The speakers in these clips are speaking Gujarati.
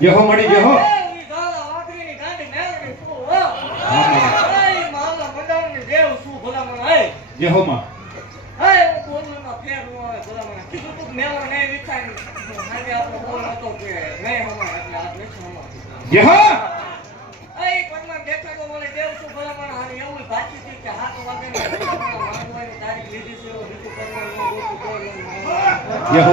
જેહો મળી જેહો ઈ ગાલા વાઘરીની ગાંડી મેલડી શું હો એ માલા મંડાવની દેવ શું ભલામણ હે જેહો માં હે બોલમાં ફેર નો આવે ભલામણ કીધું તું મેલો નહીં વિખાય આજે આપણો બોલ હતો કે નહીં હમા એટલે આ નથી હમા જેહો એ કોઈમાં દેખાડો મને દેવ શું ભલામણ હારી એવું બાકી હતી કે હાથ વાગે ને ભલામણ માંગવાની તારીખ લીધી છે એવું બીજું કરવાનું ન ગોતું કોઈ જેહો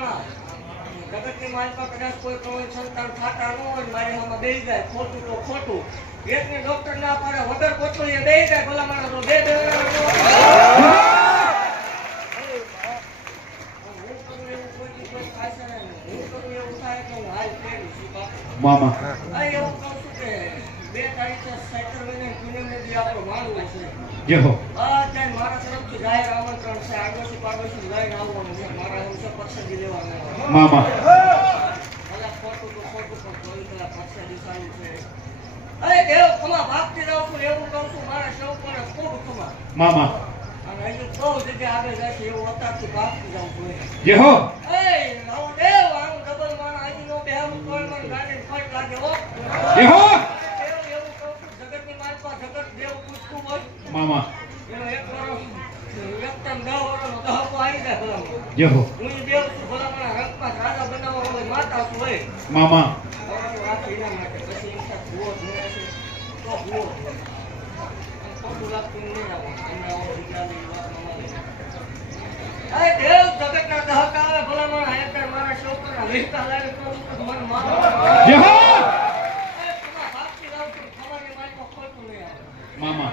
માં જગતની માલપા કદાચ કોઈ કરોડ સંતાન થાતા ન હોય મારી હામાં બેહી જાય ખોટું તો ખોટું એકની ડોક્ટર ના પાડે વગર કોથળીએ બેહી જાય ભલા માણસ તો બે મામા એવું કહું છું કે 2 તારીખે સાયકલ લઈને પૂનમની આપણો માણવો છે જેહો ત્યાં મારા તરફથી જાહેર આમંત્રણ છે આગળથી પાડોશી લઈને આવવાનું છે મારા અંશે પસંદગી લેવાનું મામા ભલા ખોટું તો ખોટું પણ જોઈ પેલા પસંદગી સારું છે અરે દેવ ખમા ભાગતી જાઉં છું એવું કહું છું મારા સૌ કોને ખૂબ ખમા મામા અને હજુ બહુ જગ્યાએ આગળ જાય છે એવું અત્યારથી ભાગતી જાઉં છું જેહો આવું દેવ આવું ડબલ માણા આવી નો બેહું કોઈ મને ગાડી ફટ લાગે હો જેહો એવું કહું છું જગતની માલપા જગત દેવ પૂછતું હોય મામા એનો એક વર્ષ વ્યક્તમ 10 વર્ષનો દહકો આવી જાય ભલા જેહો હું ઈ દેવ છું ભલા મને રંગમાં રાજા બનાવવા વાળી માતા છું હોય મામા વાત એના માટે પછી એમ થાય ભૂવો જ મળે છે તો ભૂવો ખોટું લાગતું નહીં આવે એમને આવો વિજ્ઞાનની વાત મારે અરે દેવ જગતના દહકા આવે ભલા મને એકવાર મારા છોકરા લેતા લાગે તો મને મારો જેહો ભાગતી જાઉં છું ખવાની મારી ખોટું નહીં આવે મામા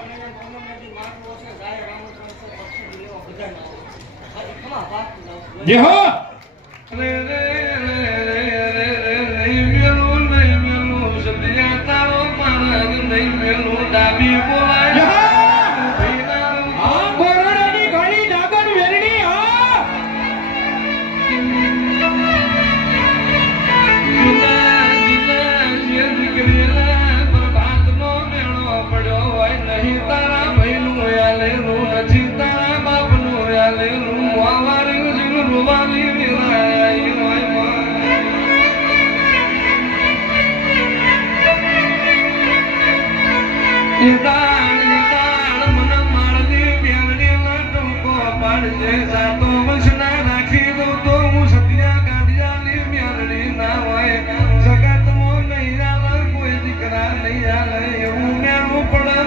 જેહો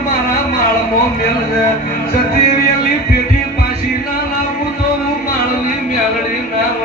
મારા માળમો મેલ છે